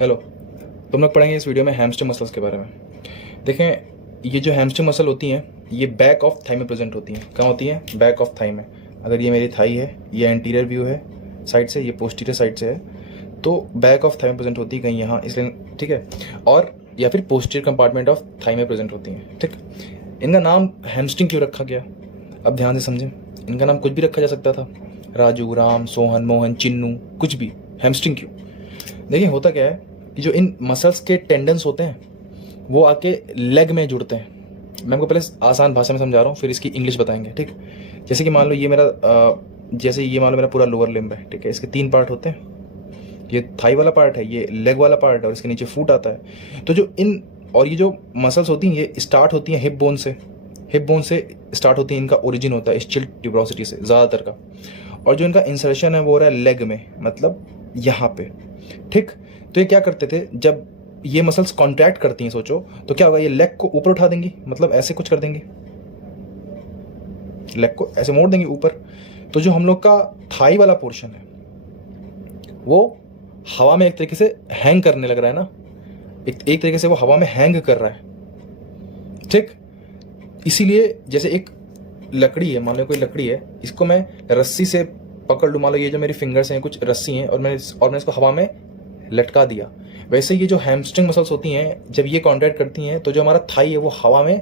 Hello, तुम लोग पढ़ेंगे इस वीडियो में हैमस्ट्रिंग मसल्स के बारे में। देखें, ये जो हैमस्ट्रिंग मसल होती हैं ये बैक ऑफ थाई में प्रेजेंट होती हैं। कहाँ होती हैं? बैक ऑफ थाई में। अगर ये मेरी थाई है, ये एंटीरियर व्यू है साइड से, ये पोस्टीरियर साइड से है, तो बैक ऑफ थाई में प्रेजेंट होती है कहीं यहाँ, इसलिए ठीक है। और या फिर पोस्टीरियर कंपार्टमेंट ऑफ थाई में प्रेजेंट होती हैं, ठीक। इनका नाम हैमस्ट्रिंग क्यों रखा गया? अब ध्यान से समझें। इनका नाम कुछ भी रखा जा सकता था, राजू, राम, सोहन, मोहन, चिन्नू, कुछ भी। हैमस्ट्रिंग क्यों? देखिए, होता क्या है कि जो इन मसल्स के टेंडन्स होते हैं वो आके लेग में जुड़ते हैं। मैं आपको पहले आसान भाषा में समझा रहा हूँ, फिर इसकी इंग्लिश बताएंगे, ठीक। जैसे कि मान लो ये मेरा पूरा लोअर लिम्ब है, ठीक है। इसके 3 पार्ट होते हैं, ये थाई वाला पार्ट है, ये लेग वाला पार्ट है, और इसके नीचे फुट आता है। तो जो ये जो मसल्स होती हैं ये स्टार्ट होती हैं हिप बोन से। हिप बोन से स्टार्ट होती है, इनका ओरिजिन होता है इस्चियल ट्यूबरोसिटी से ज़्यादातर का। और जो इनका इंसर्शन है वो हो रहा है लेग में, मतलब यहाँ पे, ठीक। तो ये क्या करते थे, जब ये मसल्स कॉन्ट्रैक्ट करती हैं, सोचो तो क्या होगा, ये लेग को ऊपर उठा देंगी, मतलब ऐसे कुछ कर देंगी, लेग को ऐसे मोड़ देंगे ऊपर। तो जो हम लोग का थाई वाला पोर्शन है वो हवा में एक तरीके से हैंग करने लग रहा है ना, एक तरीके से वो हवा में हैंग कर रहा है, ठीक। इसीलिए जैसे एक लकड़ी है, मान लो कोई लकड़ी है, इसको मैं रस्सी से पकड़ लूँ, मान लो ये जो मेरी फिंगर्स हैं कुछ रस्सी हैं, और मैंने इसको हवा में लटका दिया। वैसे ये जो हैमस्ट्रिंग मसल्स होती हैं जब ये कॉन्ट्रैक्ट करती हैं तो जो हमारा थाई है वो हवा में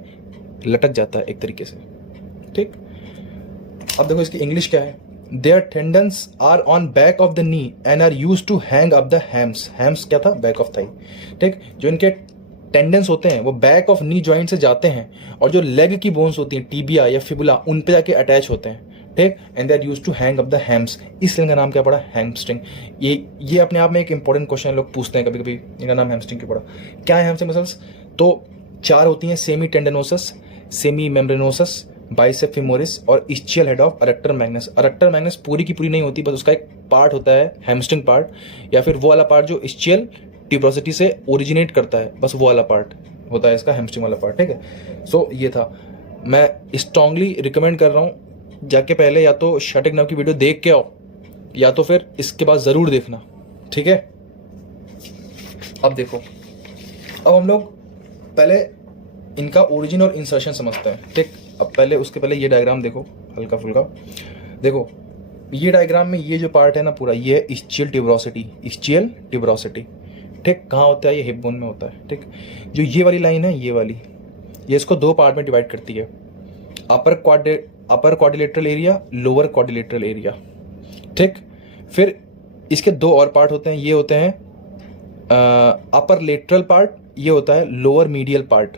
लटक जाता है एक तरीके से, ठीक। अब देखो इसकी इंग्लिश क्या है। Their tendons are on back of the knee and are used to hang up the hams. Hams क्या था? बैक ऑफ थाई, ठीक। जो इनके टेंडेंस होते हैं वो बैक ऑफ नी जॉइंट से जाते हैं, और जो लेग की बोन्स होती हैं, टीबिया या फिबुला, उन पे जाके अटैच होते हैं, ठीक। And they are used to hang up the hams, इसलिए इनका नाम क्या पड़ा? हैमस्ट्रिंग। ये अपने आप में एक इंपॉर्टेंट क्वेश्चन लोग पूछते हैं कभी कभी, इनका नाम हैमस्ट्रिंग क्यों पड़ा? क्या है हैमस्ट्रिंग मसल्स? तो 4 होती हैं, semitendinosus, semimembranosus, bicep femoris और ischial head of adductor magnus. Adductor magnus पूरी की पूरी नहीं होती, बस उसका एक पार्ट होता है हैमस्ट्रिंग पार्ट, या फिर वो वाला पार्ट जो इस्चियल ट्यूबरोसिटी से ओरिजिनेट करता है, बस वो वाला पार्ट होता है इसका हैमस्ट्रिंग वाला पार्ट, ठीक है। सो ये था। मैं स्ट्रांगली रिकमेंड कर रहा हूँ, जाके पहले या तो शटिक नर्व की वीडियो देख के आओ, या तो फिर इसके बाद ज़रूर देखना, ठीक है। अब देखो, अब हम लोग पहले इनका ओरिजिन और इंसर्शन समझते हैं, ठीक। अब उसके पहले ये डायग्राम देखो, हल्का फुल्का देखो। ये डायग्राम में ये जो पार्ट है ना पूरा, ये है इस्चियल ट्यूबरोसिटी, ठीक। कहाँ होता है? ये हिप बोन में होता है, ठीक। जो ये वाली लाइन है, ये इसको 2 पार्ट में डिवाइड करती है, upper quadrilateral area, lower quadrilateral area, ठीक। फिर इसके 2 और पार्ट होते हैं, ये होते हैं अपर लेटरल पार्ट, ये होता है लोअर मीडियल पार्ट।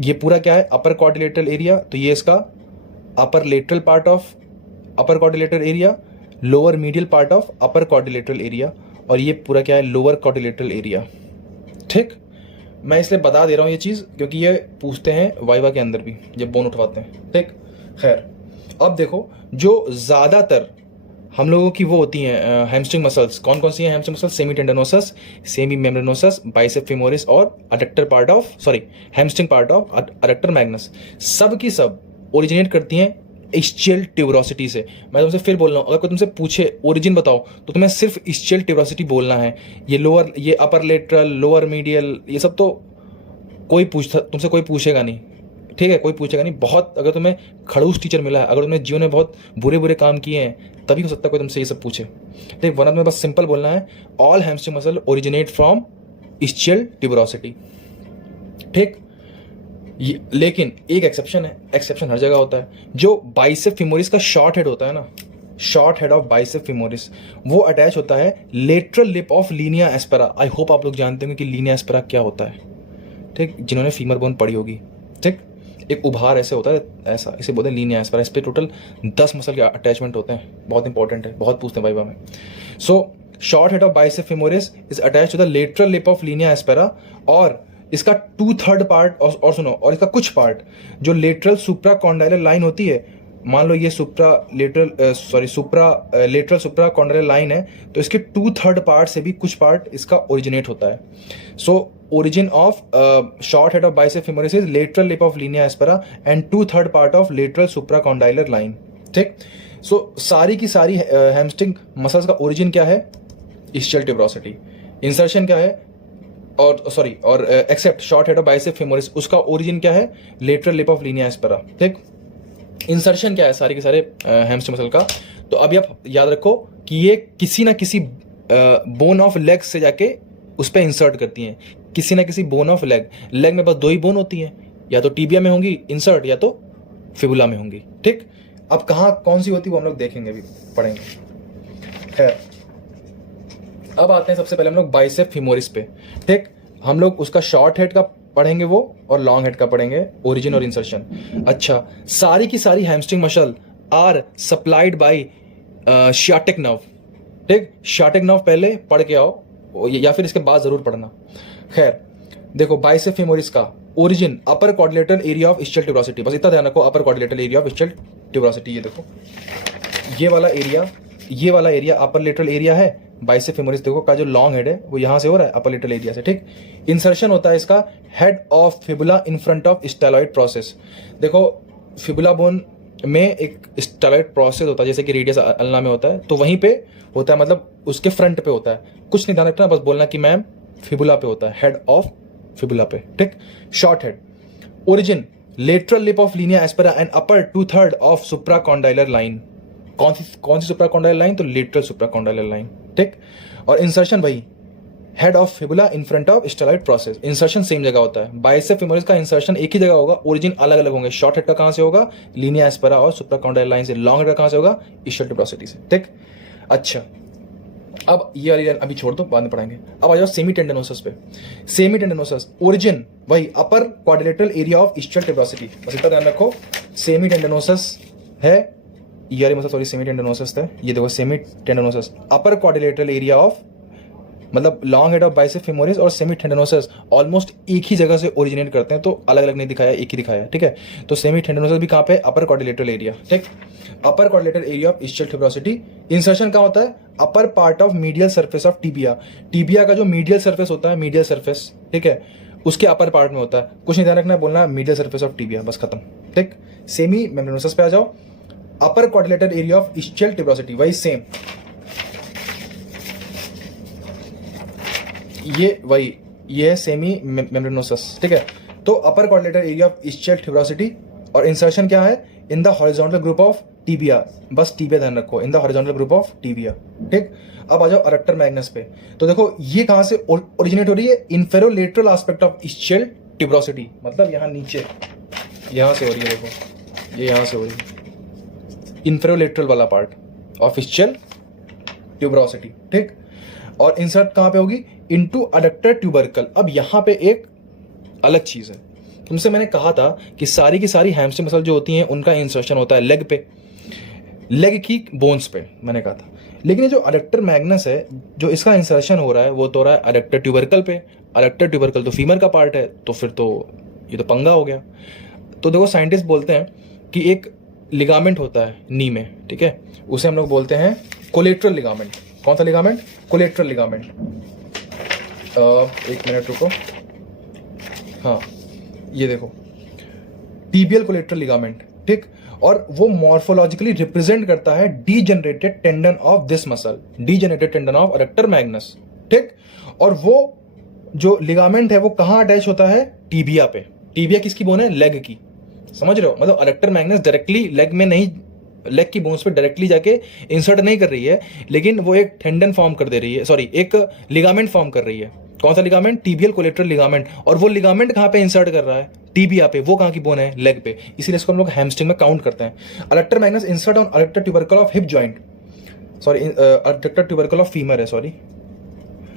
ये पूरा क्या है? अपर क्वाड्रिलेटरल एरिया, तो ये इसका upper lateral part of upper quadrilateral area, lower medial part of upper quadrilateral area, और ये पूरा क्या है? लोअर क्वाड्रिलेटरल एरिया, ठीक। मैं इसलिए बता दे रहा हूँ ये चीज़ क्योंकि ये पूछते हैं वाइवा के अंदर भी जब बोन उठवाते हैं, ठीक। खैर, अब देखो, जो ज़्यादातर हम लोगों की वो होती हैं हैमस्ट्रिंग मसल्स, कौन कौन सी हैं hamstring muscles? Semitendinosus, semimembranosus, bicep femoris और hamstring part of adductor magnus. सब की सब ओरिजिनेट करती हैं इस्चियल ट्यूबरोसिटी से। मैं तुमसे फिर बोल रहा हूँ, अगर कोई तुमसे पूछे ओरिजिन बताओ, तो तुम्हें सिर्फ इस्चियल ट्यूबरोसिटी बोलना है। ये अपर लेटरल, लोअर मीडियल, ये सब तो तुमसे कोई पूछेगा नहीं, ठीक है, कोई पूछेगा नहीं। बहुत अगर तुम्हें खड़ूस टीचर मिला है, अगर तुमने जीवन में बहुत बुरे बुरे काम किए हैं, तभी हो सकता है कोई तुमसे ये सब पूछे, ठीक। वरना तुम्हें बस सिंपल बोलना है, all hamstring muscle originate from ischial tuberosity, ठीक। लेकिन एक एक्सेप्शन है, एक्सेप्शन हर जगह होता है। जो बाइसेप फेमोरिस का शॉर्ट हेड होता है ना, short head of bicep femoris, वो अटैच होता है lateral lip of linea aspera. I hope आप लोग जानते होंगे कि लीनिया एस्पेरा क्या होता है, ठीक, जिन्होंने फीमर बोन पढ़ी होगी, ठीक। एक उभार ऐसे होता है, ऐसा, इसे बोलते हैं लीनिया एस्पेरा। इस पे टोटल 10 मसल के अटैचमेंट होते हैं, बहुत इंपॉर्टेंट है, बहुत पूछते हैं वाइवा में। So short head of bicep femoris is attach to the lateral lip of linea aspera, और इसका 2/3 पार्ट और सुनो, और इसका कुछ पार्ट जो लेटरल सुप्रा कॉन्डाइलर लाइन होती है, मान लो ये लेटरल सुप्रा कॉन्डाइलर लाइन है, तो इसके 2/3 पार्ट से भी कुछ पार्ट इसका ओरिजिनेट होता है। सो origin of short head of bicep femoris is lateral lip of linea aspera and 2/3 part of lateral supracondylar line, ठीक। सो सारी की सारी हैमस्ट्रिंग मसल्स का ओरिजिन क्या है? Ischial tuberosity. इंसर्शन क्या है? और सॉरी और except short head of bicep femoris, उसका ओरिजिन क्या है, lateral lip of linea aspera. ठीक, इंसर्शन क्या है सारे के सारे हैमस्ट्रिंग मसल का, तो अभी आप याद रखो कि ये किसी ना किसी बोन ऑफ लेग से जाके उस पर इंसर्ट करती हैं, किसी ना किसी बोन ऑफ लेग। लेग में बस दो ही बोन होती हैं, या तो टीबिया में होंगी इंसर्ट या तो फिबुला में होंगी। ठीक, अब कहाँ कौन सी होती है वो हम लोग देखेंगे, अभी पढ़ेंगे। खैर, अब आते हैं सबसे पहले हम लोग बाइसेप फीमोरिस पे। ठीक, हम लोग उसका शॉर्ट हेड का पढ़ेंगे वो, और लॉन्ग हेड का पढ़ेंगे, ओरिजिन और इंसर्शन। अच्छा, सारी की सारी hamstring muscle are supplied by sciatic nerve. ठीक, शियाटिक नर्व पहले पढ़ के आओ या फिर इसके बाद जरूर पढ़ना। खैर देखो, बाइसेप फीमोरिस का origin upper quadrilateral area of ischial tuberosity, बस इतना ध्यान रखो, upper quadrilateral area of ischial tuberosity। ये देखो, ये वाला एरिया अपर लेटरल एरिया है। बाइसेप फीमोरिस देखो का जो लॉन्ग हेड है वो यहां से हो रहा है अपर लेटरल एरिया से। ठीक, इंसर्शन होता है इसका head of fibula in front of styloid process. देखो, फिबुला बोन में एक स्टाइलॉइड प्रोसेस होता है, जैसे कि रेडियस अल्ना में होता है, तो वहीं पे होता है, मतलब उसके फ्रंट पे होता है। कुछ नहीं ध्यान रखना, बस बोलना कि मैम फिबुला पे होता है, हेड ऑफ फिबुला पे। ठीक, short head origin lateral lip of linea aspera and upper 2/3 of supracondylar line. कौन सी सुप्राकॉन्डाइलर लाइन, तो लेटरल सुप्राकॉन्डाइलर लाइन। ठीक, और इंसर्शन भाई head of fibula in front of styloid process. Insertion same जगह होता है, बाइसेप फीमोरिस का इंसर्शन एक ही जगह होगा, ओरिजिन अलग अलग होंगे। शॉर्ट हेड का कहां से होगा, लीनिया एस्पेरा और सुप्राकॉन्डाइलर लाइन से। लॉन्ग हेड का कहां से होगा, ischial tuberosity से। ठीक, अच्छा, अब ये वाली अभी छोड़ दो, बाद में पढ़ाएंगे। अब आ जाओ सेमी टेंडनोसस पे। सेमी टेंडनोसस ओरिजिन वही upper quadrilateral area of ischial tuberosity, बस इतना ध्यान रखो। सेमी टेंडनोसस है, ये मतलब सॉरी सेमी टेंडनोसस था, ये देखो semitendinosus upper quadrilateral area of, मतलब long head of bicep femoris और सेमी टेंडनोसस ऑलमोस्ट एक ही जगह से ओरिजिनेट करते हैं, तो अलग अलग नहीं दिखाया, एक ही दिखाया। ठीक है, तो सेमी टेंडनोसस भी कहाँ पे, अपर क्वाड्रिलेटरल एरिया। ठीक, upper quadrilateral area of ischial tuberosity। Insertion कहाँ होता है, upper part of medial surface of tibia. Tibia का जो मीडियल सरफेस होता है, मीडियल सरफेस, ठीक है, उसके अपर पार्ट में होता है। कुछ नहीं ध्यान रखना, बोलना मीडियल सरफेस ऑफ टीबिया, बस खत्म। ठीक, सेमी मेम्ब्रेनोसस पे आ जाओ, upper quadrilateral area of ischial tuberosity, वही सेम, ये है सेमी मेम्ब्रेनोसस। ठीक है, तो upper quadrilateral area of ischial tuberosity, और इंसर्शन क्या है, in the horizontal group of tibia, बस टीबिया ध्यान रखो, in the horizontal group of tibia. ठीक, अब आ जाओ अडक्टर मैग्नस पे। तो देखो ये कहां से ओरिजिनेट हो रही है, इन्फेरोलेटरल एस्पेक्ट ऑफ ischial tuberosity, मतलब यहां नीचे, यहां से हो रही है। देखो ये यहां से हो रही है, इन्फेरोलेटरल वाला पार्ट ऑफ ischial tuberosity। ठीक, और इंसर्ट कहां पे होगी, इनटू अडक्टर ट्यूबरकल। अब यहां पे एक अलग चीज है, तुमसे मैंने कहा था कि सारी की सारी हैमस्ट्रिंग मसल जो होती हैं उनका इंसर्शन होता है लेग पे, लेग की बोन्स पे, मैंने कहा था। लेकिन ये जो अडक्टर मैग्नस है, जो इसका इंसर्शन हो रहा है, वो तो हो रहा है अडक्टर ट्यूबरकल पे। अडक्टर ट्यूबरकल तो फीमर का पार्ट है, तो फिर तो ये तो पंगा हो गया। तो देखो, साइंटिस्ट बोलते हैं कि एक लिगामेंट होता है नी में, ठीक है, उसे हम लोग बोलते हैं कोलेट्रल लिगामेंट। कौन सा लिगामेंट, कोलेट्रल लिगामेंट। एक मिनट रुको, हाँ ये देखो, टीबियल कोलेट्रल लिगामेंट। ठीक, और वो मॉर्फोलॉजिकली रिप्रेजेंट करता है degenerated tendon of this muscle, degenerated tendon of adductor Magnus. ठीक, और वो जो लिगामेंट है वो कहाँ अटैच होता है, टीबिया पे। टीबिया किसकी बोन है, लेग की, समझ रहे हो, मतलब अडक्टर मैग्नस डायरेक्टली लेग में नहीं, लेग की बोन्स पे डायरेक्टली जाके इंसर्ट नहीं कर रही है, लेकिन वो एक टेंडन फॉर्म कर दे रही है, सॉरी एक लिगामेंट फॉर्म कर रही है। कौन सा लिगामेंट, टीबियल कोलेट्रल लिगामेंट। और वो लिगामेंट कहाँ पे इंसर्ट कर रहा है, टीबिया पे। वो कहाँ की बोन है, लेग पे, इसीलिए इसको हम लोग हैमस्ट्रिंग में काउंट करते हैं। Adductor Magnus insert on adductor tubercle of hip joint, sorry adductor tubercle of femur है, sorry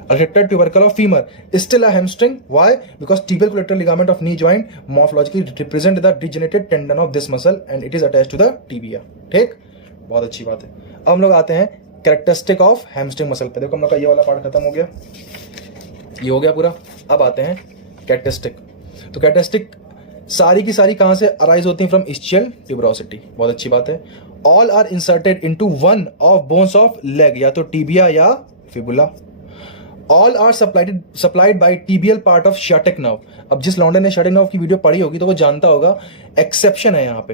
adductor tubercle of femur is still a hamstring. Why? Because tibial collateral ligament of knee joint morphologically represent the degenerated tendon of this muscle and it is attached to the tibia. ठीक, बहुत अच्छी बात है। अब हम लोग आते हैं कैरेक्टरिस्टिक ऑफ हैमस्ट्रिंग मसल पे। देखो हम लोग का ये वाला पार्ट खत्म हो गया, ये हो गया पूरा। अब आते हैं कैरेक्टरिस्टिक। तो कैरेक्टरिस्टिक सारी की सारी कहां से अराइज होती हैं, फ्रॉम ischial tuberosity। बहुत अच्छी बात है। All are inserted into one of bones of leg, या तो टीबिया या fibula. All are supplied by tibial part of sciatic nerve. अब जिस लौंडे ने शियाटिक नर्व की वीडियो पढ़ी होगी तो वो जानता होगा एक्सेप्शन है यहाँ पे।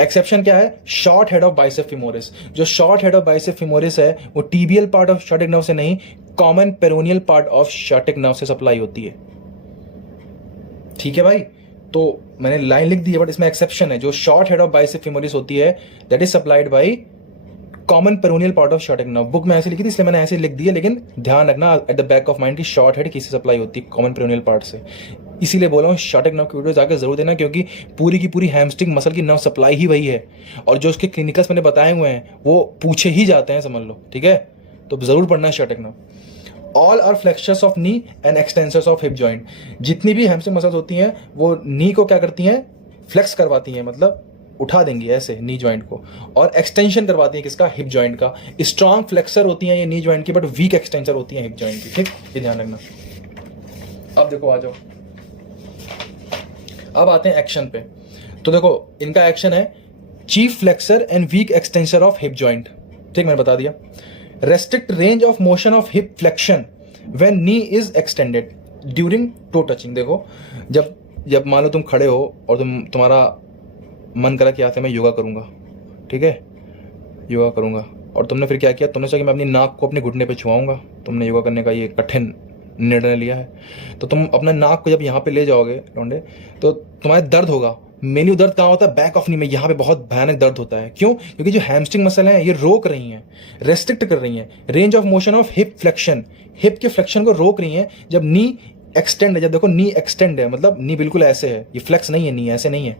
एक्सेप्शन क्या है? Short head of bicep femoris. जो short head of bicep femoris है वो tibial part of sciatic nerve से नहीं, common peroneal part of sciatic nerve से सप्लाई होती है। ठीक है भाई, तो मैंने लाइन लिख दी है बट इसमें एक्सेप्शन है। जो short head of bicep femoris होती है that is supplied by common peroneal part of sciatic nerve. Book में ऐसे लिखी थी इसलिए मैंने ऐसे लिख दी है, लेकिन ध्यान रखना at the back of mind की शॉर्ट हेड किससे सप्लाई होती है? कॉमन पेरोनियल पार्ट से। इसीलिए बोला हूँ शार्टिक नर्व की वीडियो जाकर जरूर देना, क्योंकि पूरी की पूरी हैमस्ट्रिंग मसल की नर्व सप्लाई ही वही है, और जो उसके क्लिनिकल्स मैंने बताए हुए हैं वो पूछे ही जाते हैं, समझ लो। ठीक है, तो जरूर पढ़ना है sciatic nerve. All are flexors of knee and extensors of hip joint. जितनी भी हैमस्ट्रिंग मसल्स होती हैं वो नी को क्या करती हैं? फ्लेक्स करवाती हैं, मतलब उठा देंगी ऐसे नी जॉइंट को, और एक्सटेंशन करवाती है किसका? हिप जॉइंट का। स्ट्रॉन्ग फ्लेक्सर होती हैं ये नी जॉइंट की, बट वीक एक्सटेंसर होती हैं हिप जॉइंट की। ठीक, ये ध्यान रखना। अब देखो, आ जाओ, अब आते हैं एक्शन पे। तो देखो इनका एक्शन है chief flexor and weak extensor of hip joint. ठीक, मैंने बता दिया। Restrict range of motion of hip flexion when knee is extended during toe touching. देखो जब मान लो तुम खड़े हो और तुम्हारा मन करा कि आज से मैं योगा करूंगा, ठीक है, योगा करूंगा, और तुमने फिर क्या किया? तुमने सोचा कि मैं अपनी नाक को अपने घुटने पे छुआऊंगा। तुमने योगा करने का ये कठिन निर्णय लिया है, तो तुम अपना नाक को जब यहाँ पे ले जाओगे लौंडे, तो तुम्हारे दर्द होगा। मेन्यू दर्द कहाँ होता है? बैक ऑफ नी में, यहाँ पे बहुत भयानक दर्द होता है। क्यों? क्योंकि जो हैमस्ट्रिंग मसल है ये रोक रही हैं, रेस्ट्रिक्ट कर रही हैं range of motion of hip flexion. Hip के फ्लेक्शन को रोक रही हैं जब नी एक्सटेंड है। जब देखो नी एक्सटेंड है, मतलब नी बिल्कुल ऐसे है, ये फ्लेक्स नहीं है, नी ऐसे नहीं है,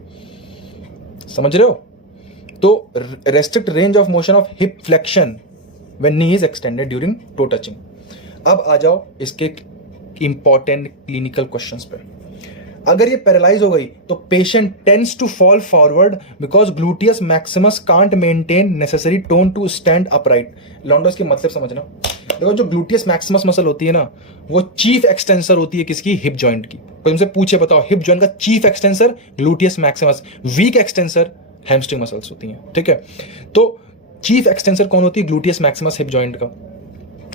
समझ रहे हो? तो restrict range of motion of hip flexion when knee is extended during toe touching. अब आ जाओ इसके इंपॉर्टेंट क्लिनिकल क्वेश्चंस पे। अगर ये पैरालाइज हो गई तो patient tends to fall forward because gluteus maximus can't maintain necessary tone to stand upright. लॉन्डोस की मतलब समझना। देखो जो ग्लूटियस मैक्सिमस मसल होती है ना, वो चीफ एक्सटेंसर होती है किसकी? हिप जॉइंट की। तो तुमसे पूछे बताओ, हिप जॉइंट का chief extensor gluteus maximus, weak extensor hamstring muscles होती हैं। ठीक है, तो चीफ एक्सटेंसर कौन होती है? ग्लूटियस मैक्सिमस हिप जॉइंट का।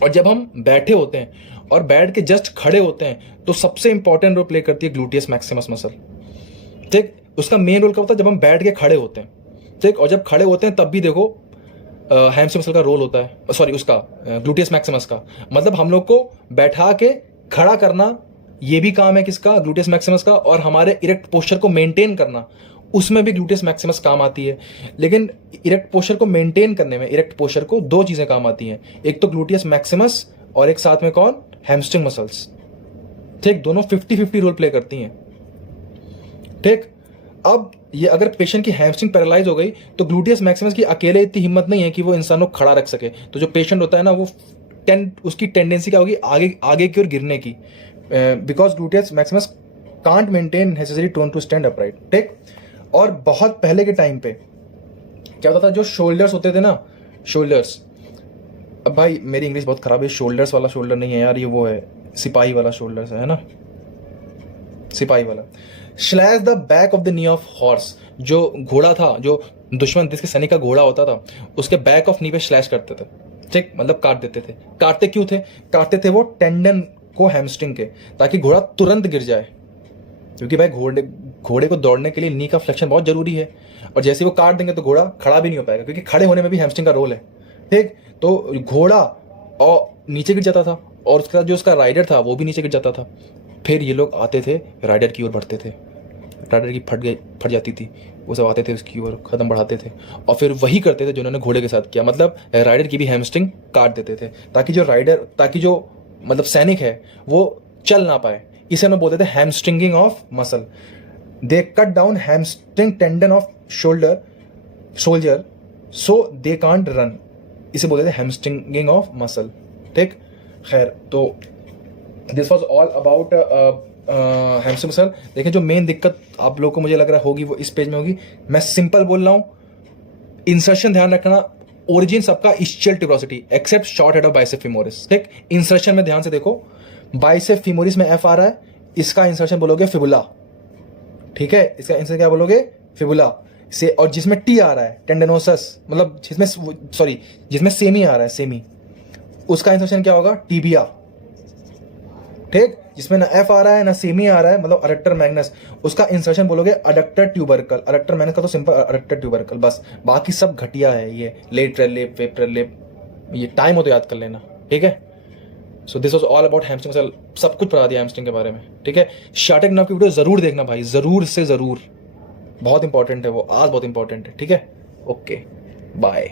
और जब हम बैठे होते हैं और बैठ के जस्ट खड़े होते हैं तो सबसे इंपॉर्टेंट रोल प्ले करती है ग्लूटियस मैक्सिमस मसल। ठीक, उसका मेन रोल कब होता है? जब हम बैठ के खड़े होते हैं। ठीक, और जब खड़े होते हैं तब भी देखो हैमस्ट्रिंग मसल का रोल होता है, सॉरी उसका ग्लूटियस मैक्सिमस का। मतलब हम लोग को बैठा के खड़ा करना ये भी काम है किसका? ग्लूटियस मैक्सिमस का। और हमारे इरेक्ट पोस्चर को मेंटेन करना, उसमें भी ग्लूटियस मैक्सिमस काम आती है। लेकिन इरेक्ट पोस्चर को मेंटेन करने में इरेक्ट पोस्चर को दो चीजें काम आती हैं, एक तो ग्लूटियस मैक्सिमस और एक साथ में कौन? Hamstring muscles. ठीक, दोनों 50-50 रोल प्ले करती हैं। ठीक, अब ये अगर पेशेंट की हैमस्ट्रिंग पैरालाइज हो गई तो ग्लूटियस मैक्सिमस की अकेले इतनी हिम्मत नहीं है कि वो इंसान को खड़ा रख सके। तो जो पेशेंट होता है ना, वो उसकी टेंडेंसी क्या होगी? आगे की ओर गिरने की, because gluteus maximus can't maintain necessary tone to stand upright. ठीक, और बहुत पहले के टाइम पे क्या होता था? जो शोल्डर्स होते थे ना, शोल्डर्स, अब भाई मेरी इंग्लिश बहुत खराब है, शोल्डर्स वाला शोल्डर नहीं है यार, ये वो है सिपाही वाला शोल्डर्स है ना, सिपाही वाला। Slash the back of the knee of horse. जो घोड़ा था, जो दुश्मन जिसके सैनिक का घोड़ा होता था, उसके बैक ऑफ नी पे स्लैश करते थे। ठीक, मतलब काट देते थे। काटते क्यों थे? काटते थे वो टेंडन को हैमस्ट्रिंग के, ताकि घोड़ा तुरंत गिर जाए। क्योंकि भाई घोड़े को दौड़ने के लिए नी का फ्लेक्शन बहुत जरूरी है, और जैसे वो काट देंगे तो घोड़ा खड़ा भी नहीं हो पाएगा, क्योंकि खड़े होने में भी हैमस्ट्रिंग का रोल है। ठीक, तो घोड़ा और नीचे गिर जाता था, और उसका जो उसका राइडर था वो भी नीचे गिर जाता था। फिर ये लोग आते थे, राइडर की ओर बढ़ते थे, राइडर की फट जाती थी, वो सब आते थे उसकी ओर, कदम बढ़ाते थे, और फिर वही करते थे जो उन्होंने घोड़े के साथ किया। मतलब राइडर की भी हैमस्ट्रिंग काट देते थे, ताकि जो मतलब सैनिक है वो चल ना पाए। इसे हम बोलते थे hamstringing of muscle. They cut down hamstring tendon of soldier so they can't run. इसे बोलते थे हैमस्ट्रिंगिंग ऑफ मसल। ठीक, खैर, तो this was all about hamstring muscle. देखिए, जो मेन दिक्कत आप लोग को मुझे लग रहा होगी वो इस पेज में होगी। मैं सिंपल बोल रहा हूं, इंसर्शन ध्यान रखना, ओरिजिन सबका ischial tuberosity except short head of bicep femoris. ठीक, इंसर्शन में ध्यान से देखो, बाइसेप फीमोरिस में एफ आ रहा है, इसका इंसर्शन बोलोगे फिबुला। ठीक है, इसका इंसर्शन क्या बोलोगे? फिबुला से। और जिसमें टी आ रहा है टेंडनोसस, मतलब जिसमें सेमी आ रहा है, सेमी, उसका इंसर्शन क्या होगा? टीबिया। ठीक, जिसमें ना एफ आ रहा है ना सेमी आ रहा है, मतलब अडक्टर मैग्नस, उसका इंसर्शन बोलोगे अडक्टर ट्यूबरकल। अडक्टर मैग्नस का तो सिंपल अडक्टर ट्यूबरकल बस, बाकी सब घटिया है। ये लेटरल लिप, वेपरल लिप, ये टाइम हो तो याद कर लेना, ठीक है। So this was all about hamstring muscle, सब कुछ बता दिया हैमस्ट्रिंग के बारे में, ठीक है। शार्टेक नर्व की वीडियो जरूर देखना भाई, जरूर से जरूर, बहुत इंपॉर्टेंट है वो, आज बहुत इंपॉर्टेंट है, ठीक है। Okay bye.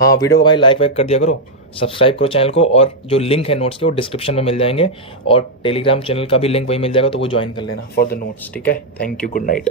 हाँ वीडियो को भाई लाइक वाइक कर दिया करो, सब्सक्राइब करो चैनल को, और जो लिंक है नोट्स के वो डिस्क्रिप्शन में मिल जाएंगे, और टेलीग्राम चैनल का भी लिंक वही मिल जाएगा, तो वो ज्वाइन कर लेना फॉर द नोट्स, ठीक है। Thank you, good night.